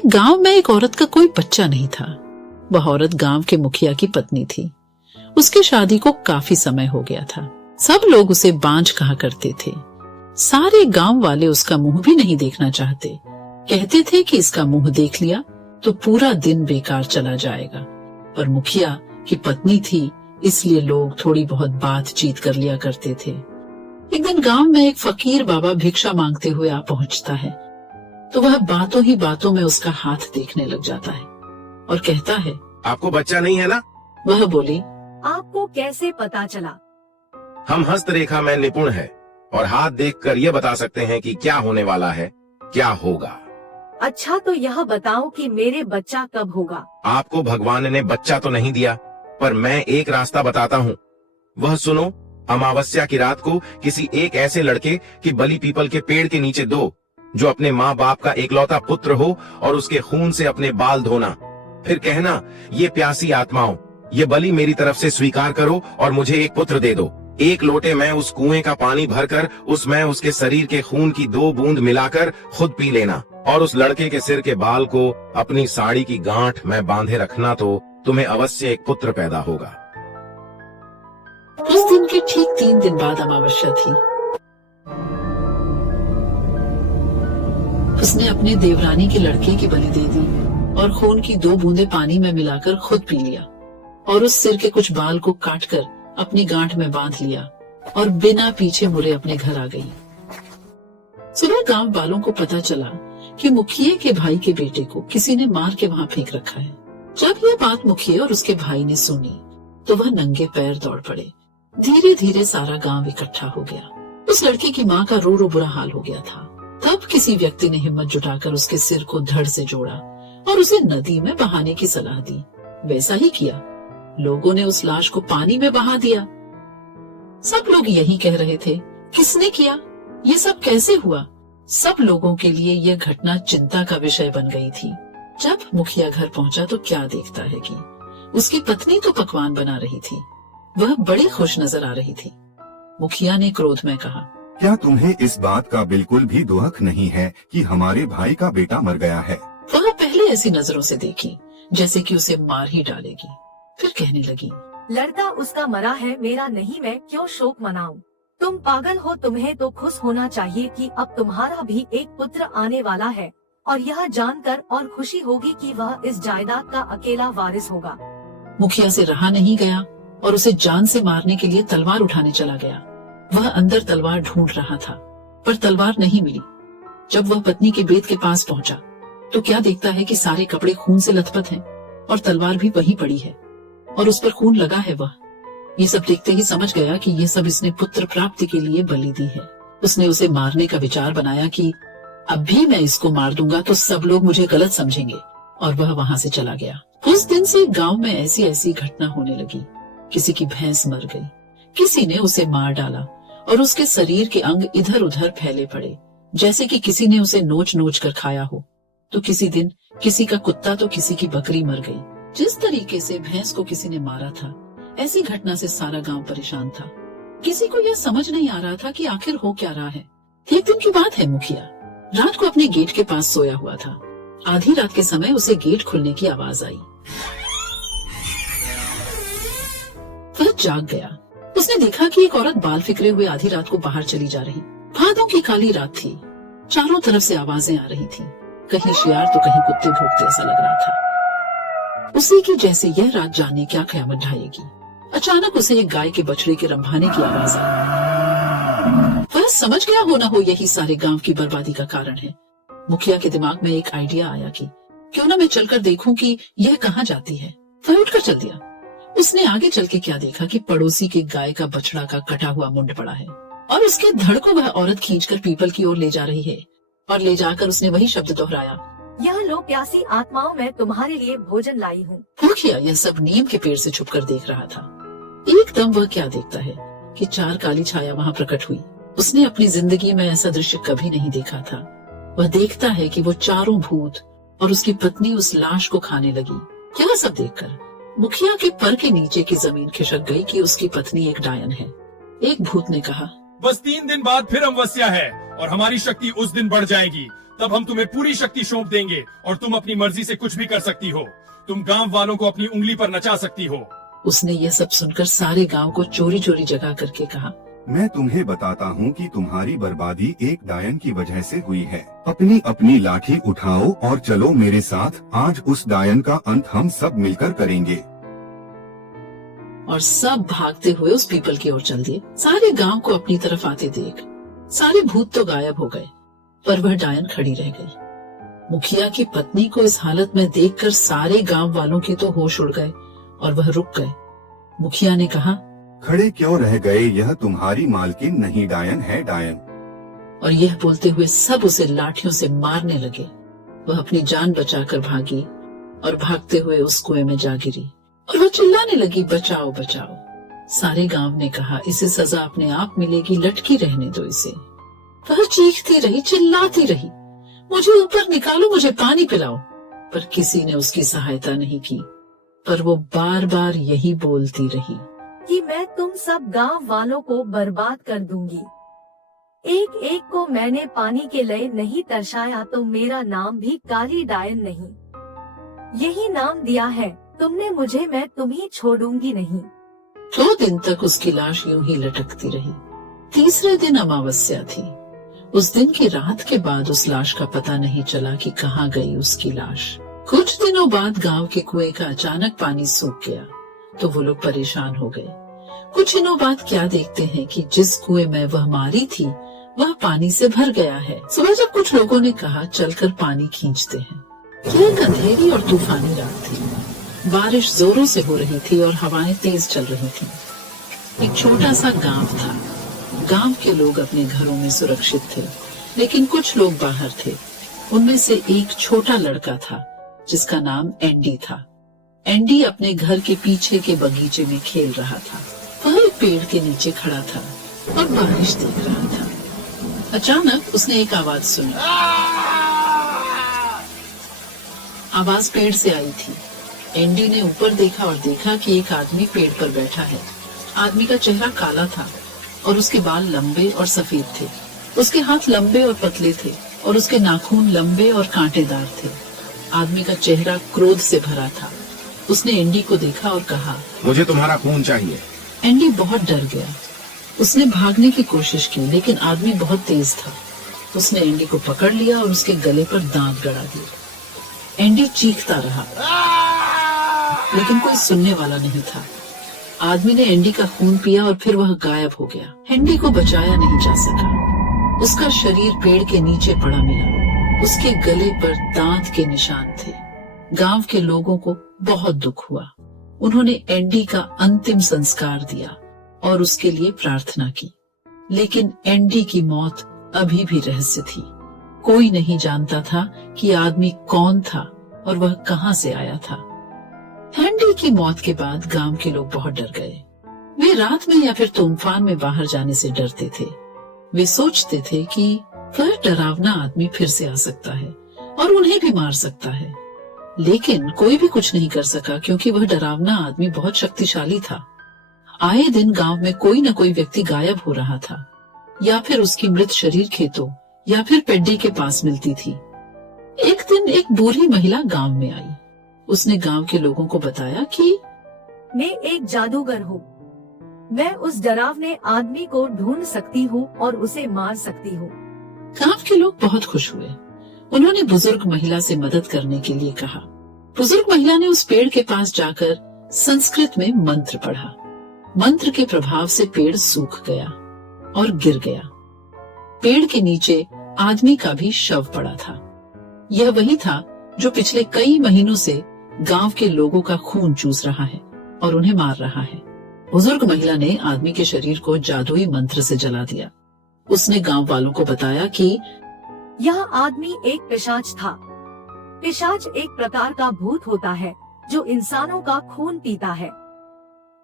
एक गांव में एक औरत का कोई बच्चा नहीं था। वह औरत गांव के मुखिया की पत्नी थी। उसकी शादी को काफी समय हो गया था। सब लोग उसे बांझ कहा करते थे। सारे गांव वाले उसका मुंह भी नहीं देखना चाहते। कहते थे कि इसका मुंह देख लिया तो पूरा दिन बेकार चला जाएगा। पर मुखिया की पत्नी थी, इसलिए लोग थोड़ी बहुत बातचीत कर लिया करते थे। एक दिन गांव में एक फकीर बाबा भिक्षा मांगते हुए आ पहुंचता है तो वह बातों ही बातों में उसका हाथ देखने लग जाता है और कहता है, आपको बच्चा नहीं है ना? वह बोली, आपको कैसे पता चला? हम हस्तरेखा में निपुण है और हाथ देखकर ये बता सकते हैं कि क्या होने वाला है, क्या होगा। अच्छा, तो यह बताओ कि मेरे बच्चा कब होगा? आपको भगवान ने बच्चा तो नहीं दिया, पर मैं एक रास्ता बताता हूँ। वह सुनो, अमावस्या की रात को किसी एक ऐसे लड़के की बलि पीपल के पेड़ के नीचे दो जो अपने माँ बाप का एकलौता पुत्र हो, और उसके खून से अपने बाल धोना। फिर कहना, ये प्यासी आत्माओं, ये बलि मेरी तरफ से स्वीकार करो और मुझे एक पुत्र दे दो। एक लोटे में उस कुएं का पानी भरकर उसमें उसके शरीर के खून की 2 बूंद मिलाकर खुद पी लेना और उस लड़के के सिर के बाल को अपनी साड़ी की गांठ में बांधे रखना, तो तुम्हें अवश्य एक पुत्र पैदा होगा। उस दिन के ठीक 3 दिन बाद अमावस्या थी। उसने अपने देवरानी की लड़के की बलि दे दी और खून की 2 बूंदें पानी में मिलाकर खुद पी लिया और उस सिर के कुछ बाल को काटकर अपनी गांठ में बांध लिया और बिना पीछे मुड़े अपने घर आ गई। सुबह गांव वालों को पता चला कि मुखिया के भाई के बेटे को किसी ने मार के वहां फेंक रखा है। जब यह बात मुखिया और उसके भाई ने सुनी तो वह नंगे पैर दौड़ पड़े। धीरे धीरे सारा गांव इकट्ठा हो गया। उस लड़के की माँ का रो रो बुरा हाल हो गया था। तब किसी व्यक्ति ने हिम्मत जुटाकर उसके सिर को धड़ से जोड़ा और उसे नदी में बहाने की सलाह दी। वैसा ही किया। लोगों ने उस लाश को पानी में बहा दिया। सब लोग यही कह रहे थे, किसने किया, ये सब कैसे हुआ? सब लोगों के लिए यह घटना चिंता का विषय बन गई थी। जब मुखिया घर पहुंचा तो क्या देखता है कि उसकी पत्नी तो पकवान बना रही थी। वह बड़ी खुश नजर आ रही थी। मुखिया ने क्रोध में कहा, क्या तुम्हें इस बात का बिल्कुल भी दुख नहीं है कि हमारे भाई का बेटा मर गया है? वह पहले ऐसी नजरों से देखी जैसे कि उसे मार ही डालेगी। फिर कहने लगी, लड़का उसका मरा है, मेरा नहीं, मैं क्यों शोक मनाऊं? तुम पागल हो। तुम्हें तो खुश होना चाहिए कि अब तुम्हारा भी एक पुत्र आने वाला है और यह जानकर और खुशी होगी कि वह इस जायदाद का अकेला वारिस होगा। मुखिया से रहा नहीं गया और उसे जान से मारने के लिए तलवार उठाने चला गया। वह अंदर तलवार ढूंढ रहा था पर तलवार नहीं मिली। जब वह पत्नी के बेद के पास पहुंचा तो क्या देखता है कि सारे कपड़े खून से लथपथ हैं और तलवार भी वहीं पड़ी है और उस पर खून लगा है। वह ये सब देखते ही समझ गया कि ये सब इसने पुत्र प्राप्ति के लिए बलि दी है। उसने उसे मारने का विचार बनाया कि अब भी मैं इसको मार दूंगा तो सब लोग मुझे गलत समझेंगे, और वह वहां से चला गया। उस दिन से गांव में ऐसी ऐसी घटना होने लगी। किसी की भैंस मर गई, किसी ने उसे मार डाला और उसके शरीर के अंग इधर उधर फैले पड़े जैसे कि किसी ने उसे नोच नोच कर खाया हो। तो किसी दिन किसी का कुत्ता तो किसी की बकरी मर गई। जिस तरीके से भैंस को किसी ने मारा था, ऐसी घटना से सारा गांव परेशान था। किसी को यह समझ नहीं आ रहा था कि आखिर हो क्या रहा है। एक दिन की बात है, मुखिया रात को अपने गेट के पास सोया हुआ था। आधी रात के समय उसे गेट खुलने की आवाज आई। वह जाग गया। उसने देखा कि एक औरत बाल फिकरे हुए आधी रात को बाहर चली जा रही। भादों की काली रात थी। चारों तरफ से आवाजें आ रही थी। कहीं शियार तो कहीं कुत्ते भौंकते ऐसा लग रहा था। उसी की जैसे यह रात जाने क्या कयामत ढाएगी। अचानक उसे एक गाय के बछड़े के रंभाने की आवाज आई। वह समझ गया हो न हो यही सारे गांव की बर्बादी का कारण है। मुखिया के दिमाग में एक आइडिया आया कि क्यों ना मैं चलकर देखूं कि यह कहाँ जाती है। वह उठकर चल दिया। उसने आगे चल के क्या देखा कि पड़ोसी के गाय का बछड़ा का कटा हुआ मुंड पड़ा है और उसके धड़ को वह औरत खींचकर पीपल की ओर ले जा रही है। और ले जाकर उसने वही शब्द दोहराया, यह लो प्यासी आत्माओं, मैं तुम्हारे लिए भोजन लाई हूँ। मुखिया यह सब नीम के पेड़ से छुपकर देख रहा था। एकदम वह क्या देखता है कि 4 काली छाया वहाँ प्रकट हुई। उसने अपनी जिंदगी में ऐसा दृश्य कभी नहीं देखा था। वह देखता है कि वो चारों भूत और उसकी पत्नी उस लाश को खाने लगी। यह सब देखकर मुखिया के पर के नीचे की जमीन खिसक गई कि उसकी पत्नी एक डायन है। एक भूत ने कहा, बस 3 दिन बाद फिर अमावस्या है और हमारी शक्ति उस दिन बढ़ जाएगी। तब हम तुम्हें पूरी शक्ति सौंप देंगे और तुम अपनी मर्जी से कुछ भी कर सकती हो। तुम गांव वालों को अपनी उंगली पर नचा सकती हो। उसने यह सब सुनकर सारे गांव को चोरी चोरी जगा करके कहा, मैं तुम्हें बताता हूँ कि तुम्हारी बर्बादी एक डायन की वजह से हुई है। अपनी अपनी लाठी उठाओ और चलो मेरे साथ। आज उस डायन का अंत हम सब मिलकर करेंगे। और सब भागते हुए उस पीपल की ओर चल दिए। सारे गांव को अपनी तरफ आते देख सारे भूत तो गायब हो गए, पर वह डायन खड़ी रह गई। मुखिया की पत्नी को इस हालत में देखकर सारे गांव वालों के तो होश उड़ गए और वह रुक गए। मुखिया ने कहा, खड़े क्यों रह गए? यह तुम्हारी मालकिन नहीं, डायन है, डायन। और यह बोलते हुए सब उसे लाठियों से मारने लगे। वह अपनी जान बचाकर भागी और भागते हुए उस कुएं में जा गिरी और वह चिल्लाने लगी, बचाओ बचाओ। सारे गांव ने कहा, इसे सजा अपने आप मिलेगी, लटकी रहने दो इसे। वह चीखती रही, चिल्लाती रही, मुझे ऊपर निकालो, मुझे पानी पिलाओ। पर किसी ने उसकी सहायता नहीं की, पर वो बार बार यही बोलती रही कि मैं तुम सब गांव वालों को बर्बाद कर दूंगी। एक एक को मैंने पानी के लिए नहीं तरसाया तो मेरा नाम भी काली डायन नहीं। यही नाम दिया है तुमने मुझे, मैं तुम्हें छोड़ूंगी नहीं। 2 दिन तक उसकी लाश यूं ही लटकती रही। तीसरे दिन अमावस्या थी। उस दिन की रात के बाद उस लाश का पता नहीं चला कि कहाँ गई उसकी लाश। कुछ दिनों बाद गांव के कुएं का अचानक पानी सूख गया तो वो लोग परेशान हो गए। कुछ दिनों बाद क्या देखते हैं कि जिस कुएं में वह मारी थी वह पानी से भर गया है। सुबह जब कुछ लोगों ने कहा चलकर पानी खींचते हैं, यह एक अंधेरी और तूफानी रात थी। बारिश जोरों से हो रही थी और हवाएं तेज चल रही थी। एक छोटा सा गांव था। गांव के लोग अपने घरों में सुरक्षित थे, लेकिन कुछ लोग बाहर थे। उनमें से एक छोटा लड़का था जिसका नाम एंडी था। एंडी अपने घर के पीछे के बगीचे में खेल रहा था। वह एक पेड़ के नीचे खड़ा था और बारिश देख रहा था। अचानक उसने एक आवाज सुनी। आवाज पेड़ से आई थी। एंडी ने ऊपर देखा और देखा कि एक आदमी पेड़ पर बैठा है। आदमी का चेहरा काला था और उसके बाल लंबे और सफेद थे। उसके हाथ लंबे और पतले थे और उसके नाखून लंबे और कांटेदार थे। आदमी का चेहरा क्रोध से भरा था। उसने एंडी को देखा और कहा, मुझे तुम्हारा खून चाहिए। एंडी बहुत डर गया। उसने भागने की कोशिश की, लेकिन आदमी बहुत तेज था। उसने एंडी को पकड़ लिया और उसके गले पर दांत गड़ा दिए। एंडी चीखता रहा, लेकिन कोई सुनने वाला नहीं था। आदमी ने एंडी का खून पिया और फिर वह गायब हो गया। एंडी को बचाया नहीं जा सका। उसका शरीर पेड़ के नीचे पड़ा मिला। उसके गले पर दांत के निशान थे। गांव के लोगों को बहुत दुख हुआ। उन्होंने एंडी का अंतिम संस्कार दिया और उसके लिए प्रार्थना की। लेकिन एंडी की मौत अभी भी रहस्य थी। कोई नहीं जानता था कि आदमी कौन था और वह कहां से आया था। एंडी की मौत के बाद गांव के लोग बहुत डर गए। वे रात में या फिर तूफान में बाहर जाने से डरते थे। वे सोचते थे कि वह डरावना आदमी फिर से आ सकता है और उन्हें भी मार सकता है। लेकिन कोई भी कुछ नहीं कर सका क्योंकि वह डरावना आदमी बहुत शक्तिशाली था। आए दिन गांव में कोई न कोई व्यक्ति गायब हो रहा था, या फिर उसकी मृत शरीर खेतों या फिर पेड्डी के पास मिलती थी। एक दिन एक बूढ़ी महिला गांव में आई। उसने गांव के लोगों को बताया कि मैं एक जादूगर हूँ। मैं उस डरावने आदमी को ढूंढ सकती हूँ और उसे मार सकती हूँ। गांव के लोग बहुत खुश हुए। उन्होंने बुजुर्ग महिला से मदद करने के लिए कहा। बुजुर्ग महिला ने उस पेड़ के पास जाकर संस्कृत में मंत्र पढ़ा। मंत्र के प्रभाव से पेड़ सूख गया और गिर गया। पेड़ के नीचे आदमी का भी शव पड़ा था। यह वही था जो पिछले कई महीनों से गांव के लोगों का खून चूस रहा है और उन्हें मार रहा है। बुजुर्ग महिला ने आदमी के शरीर को जादुई मंत्र से जला दिया। उसने गांव वालों को बताया कि यह आदमी एक पिशाच था। पिशाच एक प्रकार का भूत होता है जो इंसानों का खून पीता है।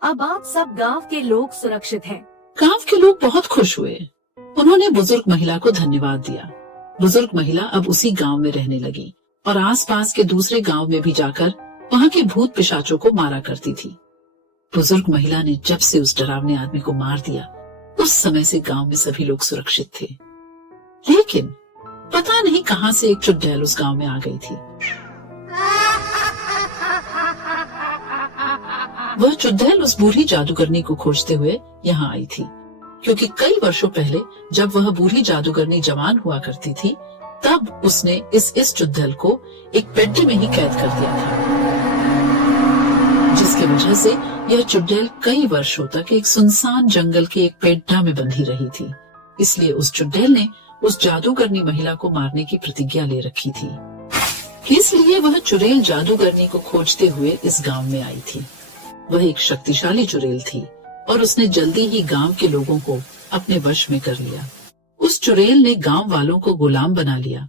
अब आप सब गांव के लोग सुरक्षित हैं। गांव के लोग बहुत खुश हुए। उन्होंने बुजुर्ग महिला को धन्यवाद दिया। बुजुर्ग महिला अब उसी गांव में रहने लगी और आसपास के दूसरे गांव में भी जाकर वहां के भूत पिशाचों को मारा करती थी। बुजुर्ग महिला ने जब से उस डरावने आदमी को मार दिया, उस समय से गांव में सभी लोग सुरक्षित थे। लेकिन पता नहीं कहां से एक चुड़ैल उस गांव में आ गई थी। वह चुड़ैल उस बूढ़ी जादूगरनी को खोजते हुए यहाँ आई थी, क्योंकि कई वर्षों पहले जब वह बूढ़ी जादूगरनी जवान हुआ करती थी, तब उसने इस चुड़ैल को एक पेटी में ही कैद कर दिया था, जिसकी वजह से यह चुड़ैल कई वर्षों तक एक सुनसान जंगल के एक पेड्डा में बंधी रही थी। इसलिए उस चुड़ैल ने उस जादूगरनी महिला को मारने की प्रतिज्ञा ले रखी थी। इसलिए वह चुड़ैल जादूगरनी को खोजते हुए इस गांव में आई थी। वह एक शक्तिशाली चुड़ैल थी और उसने जल्दी ही गांव के लोगों को अपने वश में कर लिया। उस चुड़ैल ने गांव वालों को गुलाम बना लिया।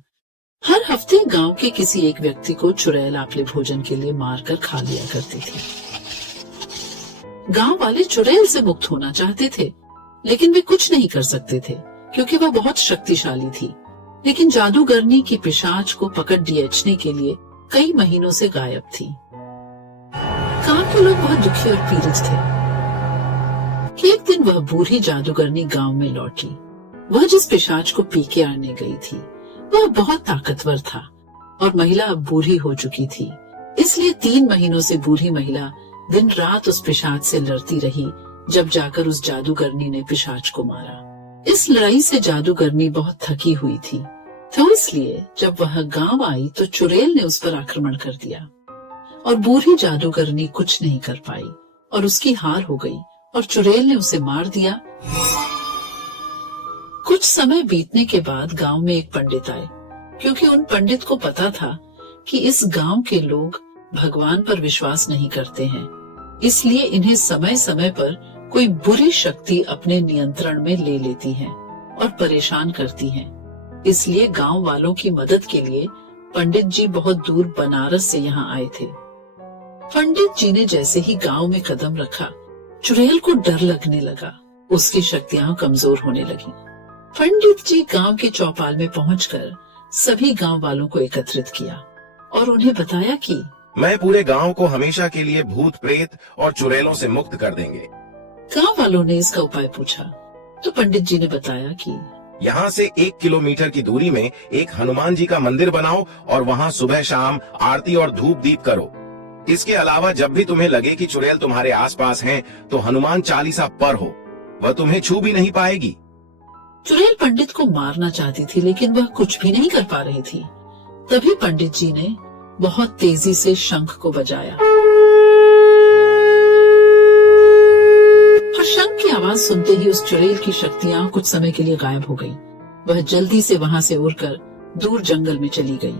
हर हफ्ते गांव के किसी एक व्यक्ति को चुड़ैल आपले भोजन के लिए मारकर खा लिया करती थी। गांव वाले चुड़ैल से मुक्त होना चाहते थे, लेकिन वे कुछ नहीं कर सकते थे क्योंकि वह बहुत शक्तिशाली थी। लेकिन जादूगरनी की पिशाच को पकड़ दियचने के लिए कई महीनों से गायब थी। गांव के लोग बहुत दुखी और पीड़ित थे कि एक दिन वह बूढ़ी जादूगरनी गांव में लौटी। वह जिस पिशाच को पी के आने गई थी वह बहुत ताकतवर था और महिला अब बूढ़ी हो चुकी थी। इसलिए 3 महीनों से बूढ़ी महिला दिन रात उस पिशाच से लड़ती रही, जब जाकर उस जादूगरनी ने पिशाच को मारा। इस लड़ाई से जादूगरनी बहुत थकी हुई थी, तो इसलिए जब वह गांव आई तो चुड़ैल ने उस पर आक्रमण कर दिया और बूढ़ी जादूगरनी कुछ नहीं कर पाई और उसकी हार हो गई और चुड़ैल ने उसे मार दिया। कुछ समय बीतने के बाद गांव में एक पंडित आए, क्योंकि उन पंडित को पता था कि इस गांव के लोग भगवान पर विश्वास नहीं करते हैं, इसलिए इन्हें समय समय पर कोई बुरी शक्ति अपने नियंत्रण में ले लेती है और परेशान करती है। इसलिए गांव वालों की मदद के लिए पंडित जी बहुत दूर बनारस से यहाँ आए थे। पंडित जी ने जैसे ही गांव में कदम रखा, चुड़ैल को डर लगने लगा, उसकी शक्तियां कमजोर होने लगी। पंडित जी गांव के चौपाल में पहुंचकर सभी गांव वालों को एकत्रित किया और उन्हें बताया कि मैं पूरे गांव को हमेशा के लिए भूत प्रेत और चुड़ैलों से मुक्त कर देंगे। गांव वालों ने इसका उपाय पूछा तो पंडित जी ने बताया कि यहाँ से 1 किलोमीटर की दूरी में एक हनुमान जी का मंदिर बनाओ और वहाँ सुबह शाम आरती और धूप दीप करो। इसके अलावा जब भी तुम्हें लगे कि चुड़ैल तुम्हारे आसपास हैं, तो हनुमान चालीसा पढ़ो, वह तुम्हें छू भी नहीं पाएगी। चुड़ैल पंडित को मारना चाहती थी, लेकिन वह कुछ भी नहीं कर पा रही थी। तभी पंडित जी ने बहुत तेजी से शंख को बजाया और शंख की आवाज सुनते ही उस चुड़ैल की शक्तियां कुछ समय के लिए गायब हो गई। वह जल्दी से वहां से उड़कर दूर जंगल में चली गई।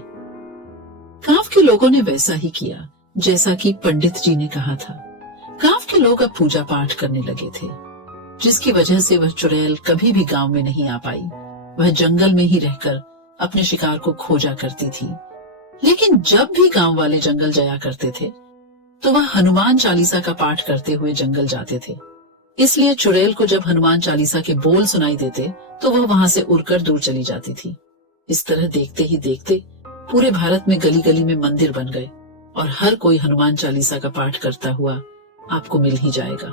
गांव के लोगों ने वैसा ही किया जैसा कि पंडित जी ने कहा था। गांव के लोग अब पूजा पाठ करने लगे थे, जिसकी वजह से वह चुड़ैल कभी भी गांव में नहीं आ पाई। वह जंगल में ही रहकर अपने शिकार को खोजा करती थी। लेकिन जब भी गांव वाले जंगल जाया करते थे तो वह हनुमान चालीसा का पाठ करते हुए जंगल जाते थे। इसलिए चुड़ैल को जब हनुमान चालीसा के बोल सुनाई देते तो वह वहां से उड़कर दूर चली जाती थी। इस तरह देखते ही देखते पूरे भारत में गली गली में मंदिर बन गए और हर कोई हनुमान चालीसा का पाठ करता हुआ आपको मिल ही जाएगा।